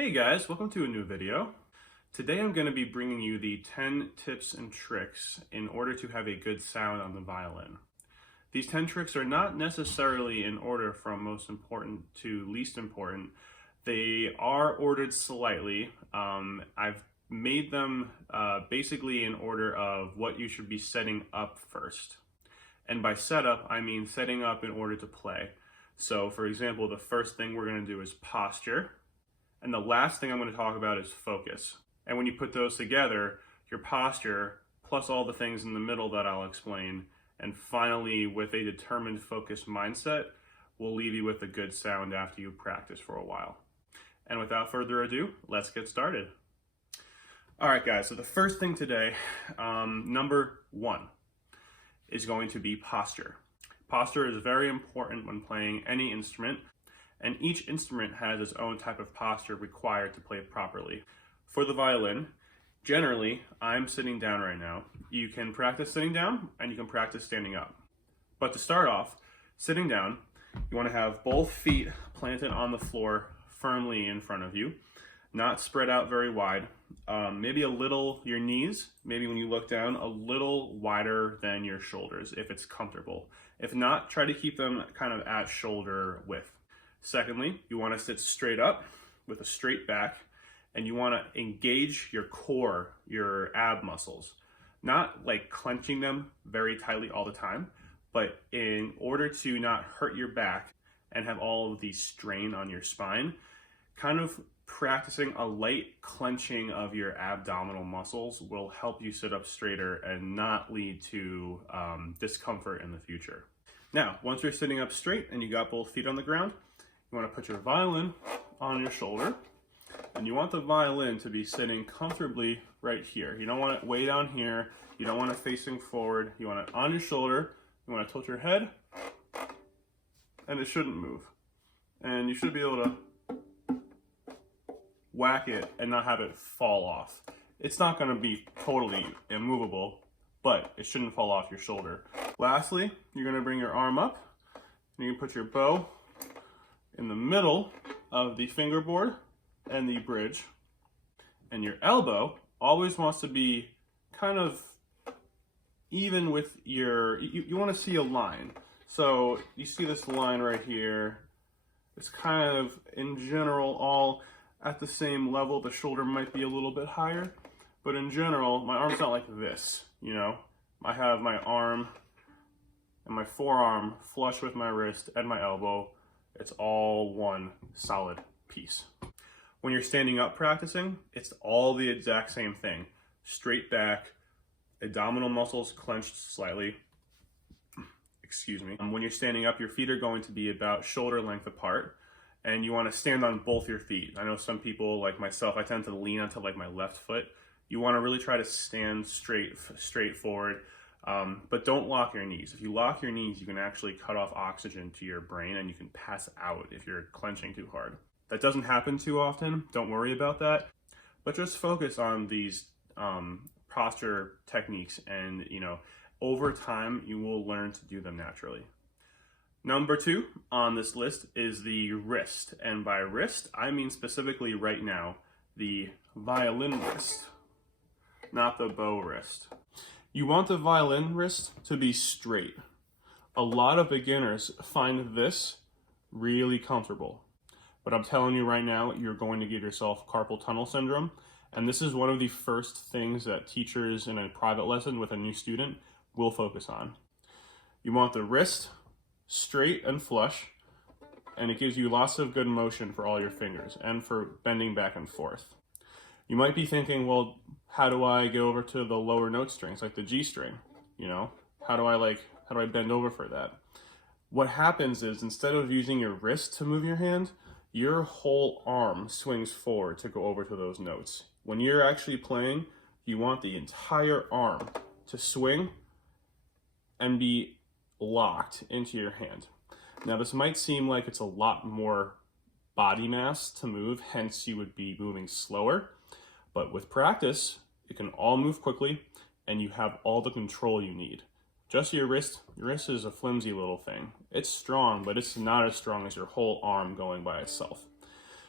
Hey guys, welcome to a new video. Today I'm going to be bringing you the 10 tips and tricks in order to have a good sound on the violin. These 10 tricks are not necessarily in order from most important to least important. They are ordered slightly. I've made them basically in order of what you should be setting up first. And by setup, I mean setting up in order to play. So for example, the first thing we're going to do is posture. And the last thing I'm going to talk about is focus. And when you put those together, your posture, plus all the things in the middle that I'll explain, and finally with a determined focused mindset, will leave you with a good sound after you practice for a while. And without further ado, let's get started. All right, guys, so the first thing today, number one, is going to be posture. Posture is very important when playing any instrument. And each instrument has its own type of posture required to play it properly. For the violin, generally, I'm sitting down right now. You can practice sitting down and you can practice standing up. But to start off, sitting down, you want to have both feet planted on the floor firmly in front of you, not spread out very wide. Maybe a little, your knees, maybe when you look down, a little wider than your shoulders if it's comfortable. If not, try to keep them kind of at shoulder width. Secondly, you want to sit straight up with a straight back, and you want to engage your core, your ab muscles. Not like clenching them very tightly all the time, but in order to not hurt your back and have all of the strain on your spine, kind of practicing a light clenching of your abdominal muscles will help you sit up straighter and not lead to discomfort in the future. Now, once you're sitting up straight and you got both feet on the ground, you want to put your violin on your shoulder, and you want the violin to be sitting comfortably right here. You don't want it way down here. You don't want it facing forward. You want it on your shoulder. You want to tilt your head, and it shouldn't move. And you should be able to whack it and not have it fall off. It's not going to be totally immovable, but it shouldn't fall off your shoulder. Lastly, you're going to bring your arm up, and you can put your bow in the middle of the fingerboard and the bridge, and your elbow always wants to be kind of even with your, you want to see a line. So you see this line right here. It's kind of in general all at the same level. The shoulder might be a little bit higher, but in general my arm's not like this, you know. I have my arm and my forearm flush with my wrist and my elbow. It's all one solid piece. When you're standing up practicing, it's all the exact same thing. Straight back, abdominal muscles clenched slightly. Excuse me. When you're standing up, your feet are going to be about shoulder length apart, and you want to stand on both your feet. I know some people, like myself, I tend to lean onto like my left foot. You want to really try to stand straight forward. But don't lock your knees. If you lock your knees, you can actually cut off oxygen to your brain and you can pass out if you're clenching too hard. That doesn't happen too often. Don't worry about that. But just focus on these posture techniques, and over time you will learn to do them naturally. Number two on this list is the wrist. And by wrist, I mean specifically right now, the violin wrist, not the bow wrist. You want the violin wrist to be straight. A lot of beginners find this really comfortable, but I'm telling you right now, you're going to give yourself carpal tunnel syndrome, and this is one of the first things that teachers in a private lesson with a new student will focus on. You want the wrist straight and flush, and it gives you lots of good motion for all your fingers and for bending back and forth. You might be thinking, well, how do I go over to the lower note strings, like the G string? How do I bend over for that? What happens is, instead of using your wrist to move your hand, your whole arm swings forward to go over to those notes. When you're actually playing, you want the entire arm to swing and be locked into your hand. Now, this might seem like it's a lot more body mass to move, hence you would be moving slower. But with practice, it can all move quickly and you have all the control you need. Just your wrist is a flimsy little thing. It's strong, but it's not as strong as your whole arm going by itself.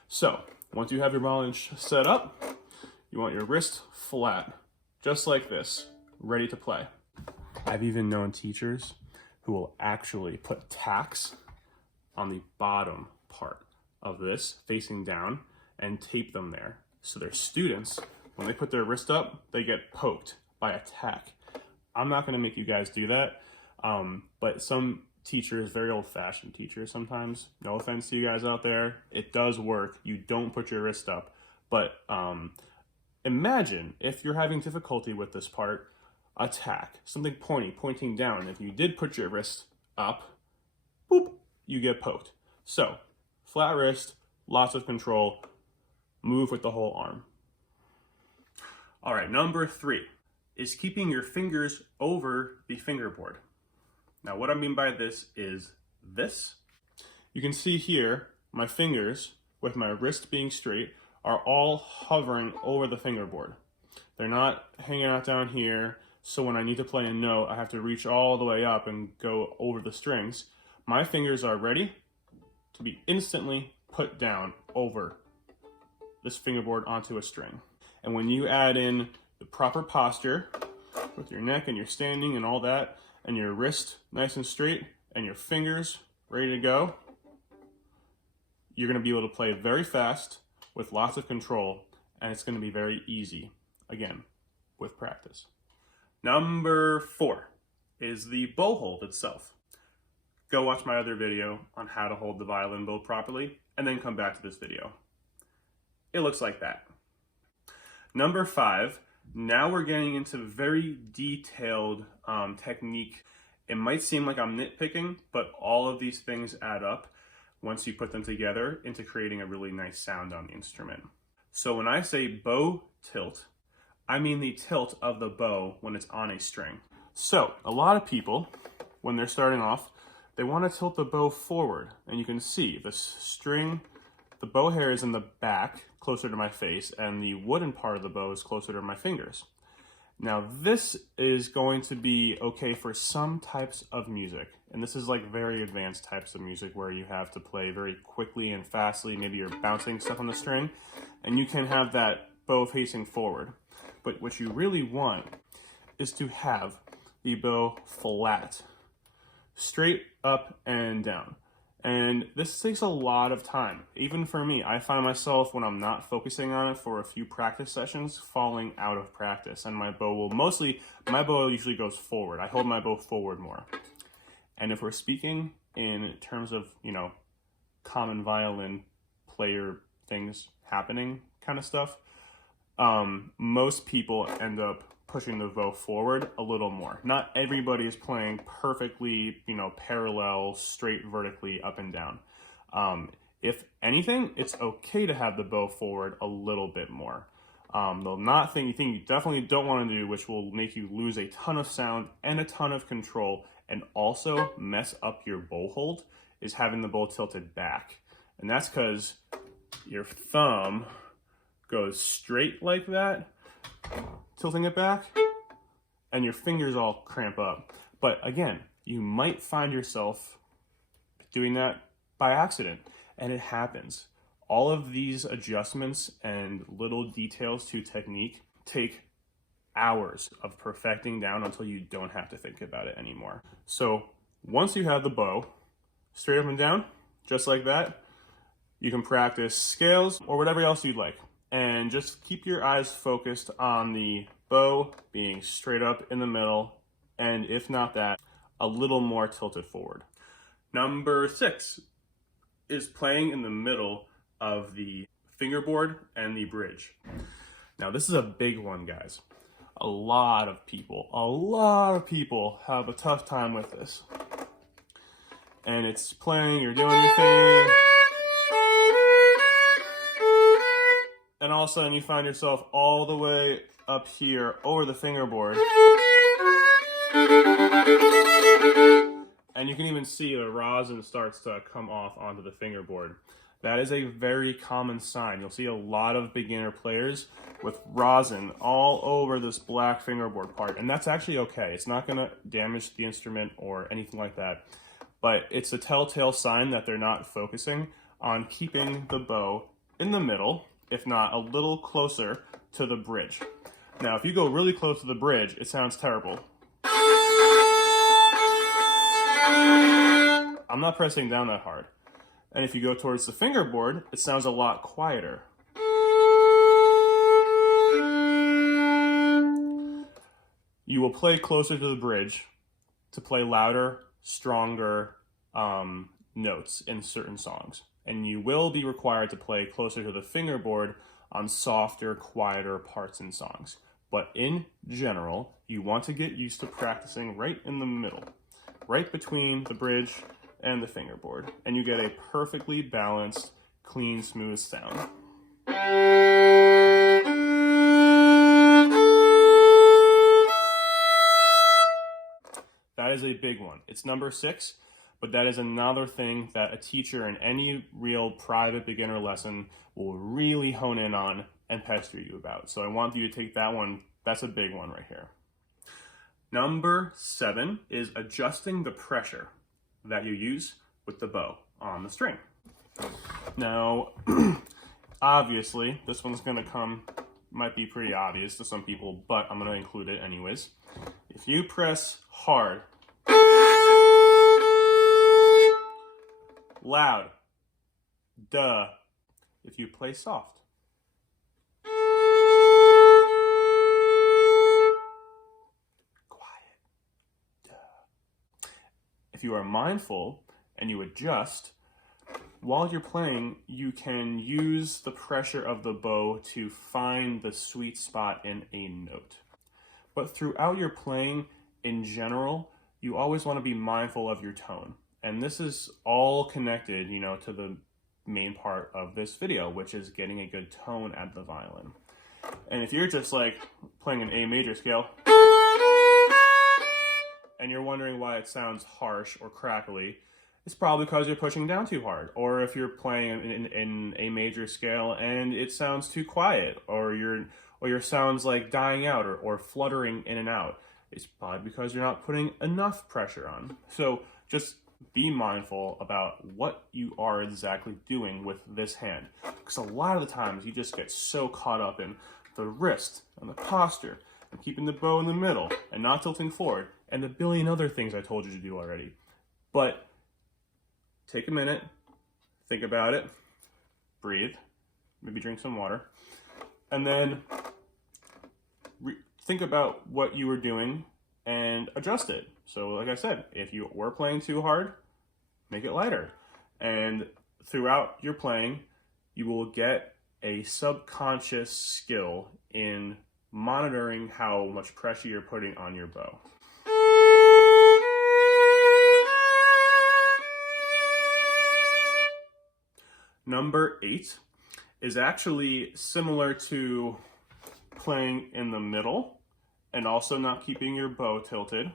So Once you have your violin set up, you want your wrist flat, just like this, ready to play. I've even known teachers who will actually put tacks on the bottom part of this facing down and tape them there. So their students, when they put their wrist up, they get poked by a tack. I'm not gonna make you guys do that, but some teachers, very old-fashioned teachers sometimes, no offense to you guys out there, it does work. You don't put your wrist up, but imagine if you're having difficulty with this part, a tack, something pointing down. If you did put your wrist up, boop, you get poked. So, flat wrist, lots of control, move with the whole arm. All right, number 3 is keeping your fingers over the fingerboard. Now, what I mean by this is this. You can see here, my fingers, with my wrist being straight, are all hovering over the fingerboard. They're not hanging out down here, so when I need to play a note, I have to reach all the way up and go over the strings. My fingers are ready to be instantly put down over this fingerboard onto a string. And when you add in the proper posture with your neck and your standing and all that, and your wrist nice and straight, and your fingers ready to go, you're gonna be able to play very fast with lots of control, and it's gonna be very easy, again, with practice. Number 4 is the bow hold itself. Go watch my other video on how to hold the violin bow properly, and then come back to this video. It looks like that. Number 5, now we're getting into very detailed technique. It might seem like I'm nitpicking, but all of these things add up once you put them together into creating a really nice sound on the instrument. So when I say bow tilt, I mean the tilt of the bow when it's on a string. So a lot of people, when they're starting off, they want to tilt the bow forward, and you can see the string, the bow hair is in the back, closer to my face, and the wooden part of the bow is closer to my fingers. Now this is going to be okay for some types of music, and this is like very advanced types of music where you have to play very quickly and fastly, maybe you're bouncing stuff on the string, and you can have that bow facing forward. But what you really want is to have the bow flat, straight up and down. And this takes a lot of time. Even for me, I find myself, when I'm not focusing on it for a few practice sessions, falling out of practice. And my bow usually goes forward. I hold my bow forward more. And if we're speaking in terms of, common violin player things happening kind of stuff, most people end up pushing the bow forward a little more. Not everybody is playing perfectly, parallel, straight vertically up and down. If anything, it's okay to have the bow forward a little bit more. The thing you definitely don't want to do, which will make you lose a ton of sound and a ton of control and also mess up your bow hold, is having the bow tilted back. And that's because your thumb goes straight like that, tilting it back, and your fingers all cramp up. But again, you might find yourself doing that by accident, and it happens. All of these adjustments and little details to technique take hours of perfecting down until you don't have to think about it anymore. So once you have the bow straight up and down, just like that, you can practice scales or whatever else you'd like. And just keep your eyes focused on the bow being straight up in the middle, and if not that, a little more tilted forward. Number 6 is playing in the middle of the fingerboard and the bridge. Now this is a big one, guys. A lot of people have a tough time with this. And it's playing, you're doing your thing, and all of a sudden you find yourself all the way up here over the fingerboard. And you can even see the rosin starts to come off onto the fingerboard. That is a very common sign. You'll see a lot of beginner players with rosin all over this black fingerboard part. And that's actually okay. It's not gonna damage the instrument or anything like that. But it's a telltale sign that they're not focusing on keeping the bow in the middle, if not a little closer to the bridge. Now, if you go really close to the bridge, it sounds terrible. I'm not pressing down that hard. And if you go towards the fingerboard, it sounds a lot quieter. You will play closer to the bridge to play louder, stronger notes in certain songs. And you will be required to play closer to the fingerboard on softer, quieter parts in songs. But in general, you want to get used to practicing right in the middle, right between the bridge and the fingerboard, and you get a perfectly balanced, clean, smooth sound. That is a big one. It's number 6, but that is another thing that a teacher in any real private beginner lesson will really hone in on and pester you about. So I want you to take that one. That's a big one right here. Number 7 is adjusting the pressure that you use with the bow on the string. Now, obviously, this one's gonna might be pretty obvious to some people, but I'm gonna include it anyways. If you press hard, loud, duh. If you play soft, quiet, duh. If you are mindful and you adjust, while you're playing, you can use the pressure of the bow to find the sweet spot in a note. But throughout your playing, in general, you always want to be mindful of your tone. And this is all connected, to the main part of this video, which is getting a good tone at the violin. And if you're just like playing an A major scale, and you're wondering why it sounds harsh or crackly, it's probably because you're pushing down too hard. Or if you're playing in a major scale and it sounds too quiet, or your sound's like dying out or fluttering in and out, it's probably because you're not putting enough pressure on. So just be mindful about what you are exactly doing with this hand. Because a lot of the times you just get so caught up in the wrist and the posture and keeping the bow in the middle and not tilting forward and the billion other things I told you to do already. But take a minute, think about it, breathe, maybe drink some water, and then think about what you were doing and adjust it. So like I said, if you were playing too hard, make it lighter. And throughout your playing, you will get a subconscious skill in monitoring how much pressure you're putting on your bow. Number 8 is actually similar to playing in the middle and also not keeping your bow tilted.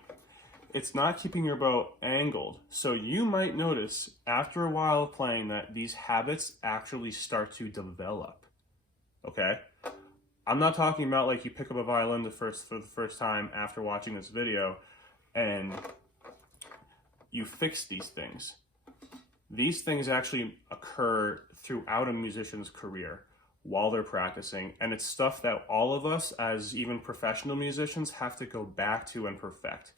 It's not keeping your bow angled. So you might notice after a while of playing that these habits actually start to develop. Okay? I'm not talking about like you pick up a violin for the first time after watching this video and you fix these things. These things actually occur throughout a musician's career while they're practicing, and it's stuff that all of us as even professional musicians have to go back to and perfect.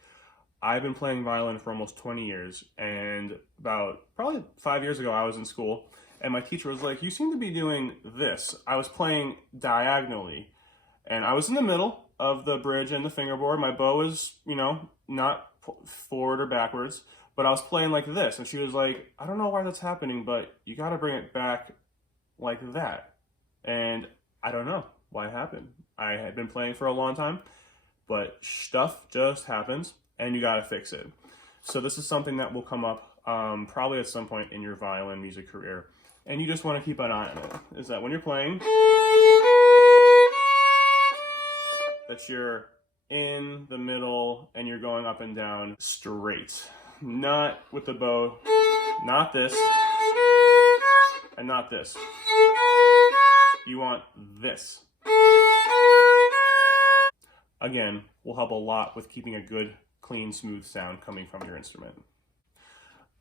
I've been playing violin for almost 20 years, and about probably 5 years ago I was in school and my teacher was like, you seem to be doing this. I was playing diagonally and I was in the middle of the bridge and the fingerboard. My bow is, not forward or backwards, but I was playing like this. And she was like, I don't know why that's happening, but you got to bring it back like that. And I don't know why it happened. I had been playing for a long time, but stuff just happens and you got to fix it. So this is something that will come up probably at some point in your violin music career. And you just want to keep an eye on it. Is that when you're playing, that you're in the middle and you're going up and down straight. Not with the bow, not this, and not this. You want this. Again, will help a lot with keeping a good, clean, smooth sound coming from your instrument.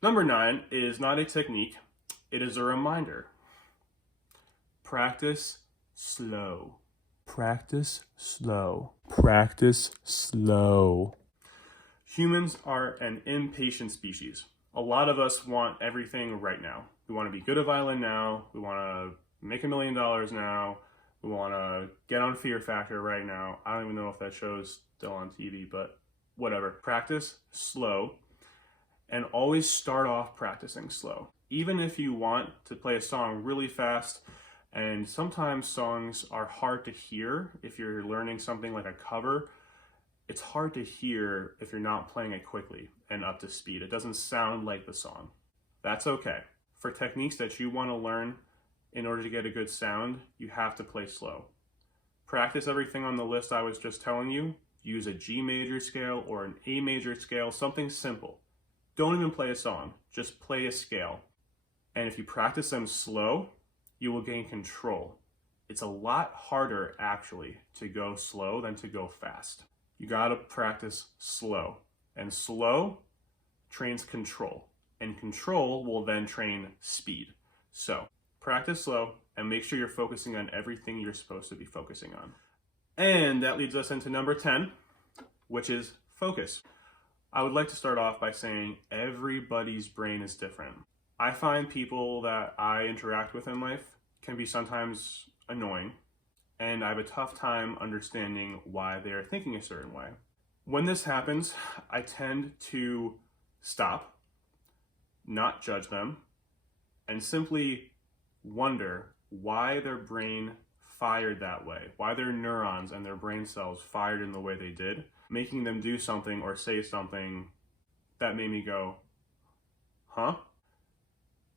Number 9 is not a technique, it is a reminder. Practice slow. Practice slow. Practice slow. Humans are an impatient species. A lot of us want everything right now. We want to be good at violin now. We want to make $1 million now. We want to get on Fear Factor right now. I don't even know if that show's still on TV, but whatever. Practice slow, and always start off practicing slow. Even if you want to play a song really fast, and sometimes songs are hard to hear if you're learning something like a cover, it's hard to hear if you're not playing it quickly and up to speed. It doesn't sound like the song. That's okay. For techniques that you want to learn in order to get a good sound, you have to play slow. Practice everything on the list I was just telling you. Use a G major scale or an A major scale, something simple. Don't even play a song, just play a scale. And if you practice them slow, you will gain control. It's a lot harder actually to go slow than to go fast. You gotta practice slow, and slow trains control, and control will then train speed. So practice slow and make sure you're focusing on everything you're supposed to be focusing on. And that leads us into number 10, which is focus. I would like to start off by saying everybody's brain is different. I find people that I interact with in life can be sometimes annoying, and I have a tough time understanding why they are thinking a certain way. When this happens, I tend to stop, not judge them, and simply wonder why their brain fired that way, why their neurons and their brain cells fired in the way they did, making them do something or say something that made me go, huh?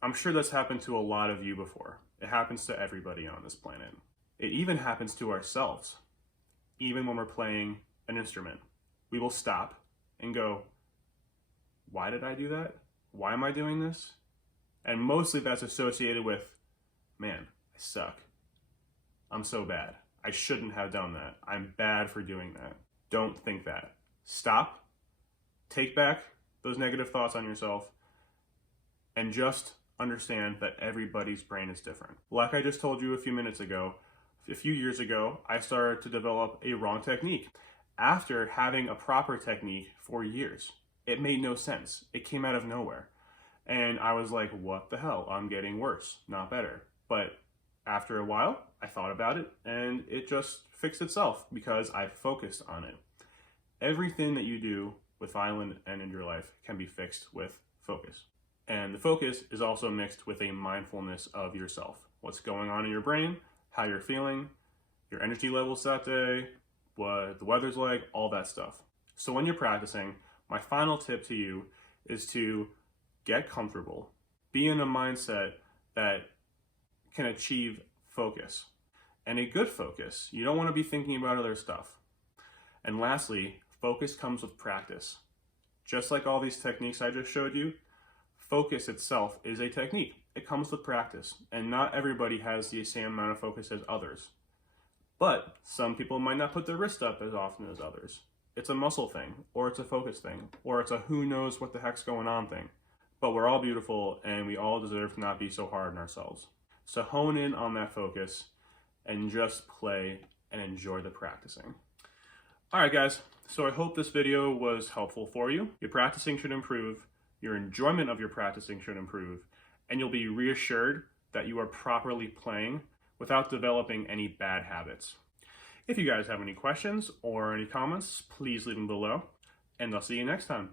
I'm sure that's happened to a lot of you before. It happens to everybody on this planet. It even happens to ourselves. Even when we're playing an instrument, we will stop and go, why did I do that? Why am I doing this? And mostly that's associated with, man, I suck. I'm so bad. I shouldn't have done that. I'm bad for doing that. Don't think that. Stop, take back those negative thoughts on yourself, and just understand that everybody's brain is different. Like I just told you a few minutes ago, a few years ago, I started to develop a wrong technique after having a proper technique for years. It made no sense. It came out of nowhere. And I was like, what the hell? I'm getting worse, not better. But after a while, I thought about it and it just fixed itself because I focused on it. Everything that you do with violin and in your life can be fixed with focus. And the focus is also mixed with a mindfulness of yourself. What's going on in your brain, how you're feeling, your energy levels that day, what the weather's like, all that stuff. So when you're practicing, my final tip to you is to get comfortable. Be in a mindset that can achieve focus. And a good focus, you don't want to be thinking about other stuff. And lastly, focus comes with practice. Just like all these techniques I just showed you, focus itself is a technique. It comes with practice, and not everybody has the same amount of focus as others. But some people might not put their wrist up as often as others. It's a muscle thing, or it's a focus thing, or it's a who knows what the heck's going on thing. But we're all beautiful, and we all deserve to not be so hard on ourselves. So hone in on that focus, and just play and enjoy the practicing. All right, guys, so I hope this video was helpful for you. Your practicing should improve. Your enjoyment of your practicing should improve, and you'll be reassured that you are properly playing without developing any bad habits. If you guys have any questions or any comments, please leave them below, and I'll see you next time.